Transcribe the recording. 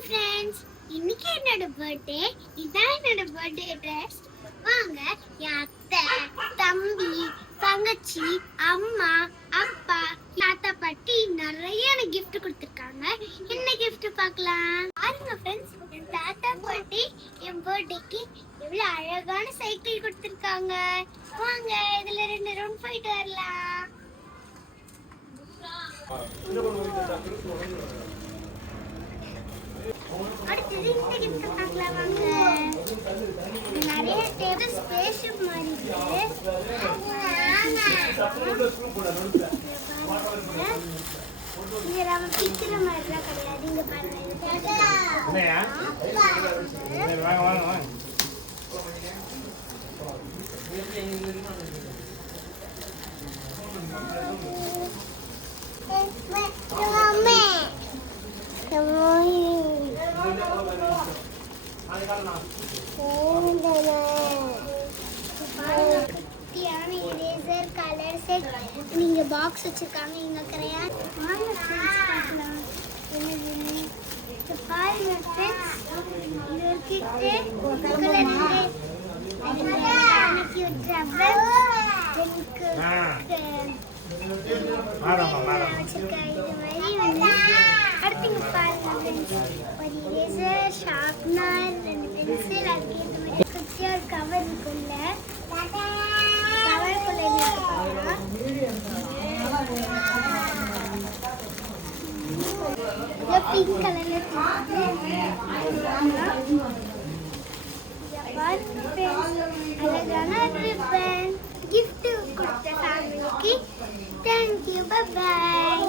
Hi friends, இன்னைக்கு என்னோட birthday. இதான் என்னோட பர்த்டே ட்ரெஸ். வாங்க, என் அத்தை, தம்பி, தங்கச்சி, அம்மா, அப்பா, தாத்தா, பாட்டி நிறைய எனக்கு gift கொடுத்துருக்காங்க. என்ன gift பார்க்கலாம். பாருங்க ஃப்ரெண்ட்ஸ், என் தாத்தா பாட்டி என் பர்த்டேக்கு எவ்வளவு அழகான சைக்கிள் கொடுத்துருக்காங்க. வாங்க, இதுல 2 ரவுண்ட் போயிட்டு வரலாம். அடுத்தது இந்த gift பார்க்கலாம் வாங்க. நிறைய டேபிள் ஸ்பேஸ்ஷிப் மாதிரி இருக்கு. இங்க நம்ம பிக்கிற மாதிரிலாம் கிடையாது. இங்க பாருங்க. நீங்க பாக்ஸ் வச்சிருக்காங்க. இங்க கிரையான் பார்க்கலாம். என்னது பாருங்க ஃப்ரெண்ட்ஸ், இது ஒரு கிட்டு. அடுத்து பாருங்க ஒரு இரேசர், ஷார்ப்னர், 2 பென்சில், அதுக்கேற்ற மாதிரி குட்டியா ஒரு கவர் இருக்குல்ல. பிங்க் கலர்ல அழகான ரிப்பன். கிஃப்ட் கொடுத்த ஃபேமிலிக்கு தேங்க்யூ. Bye bye.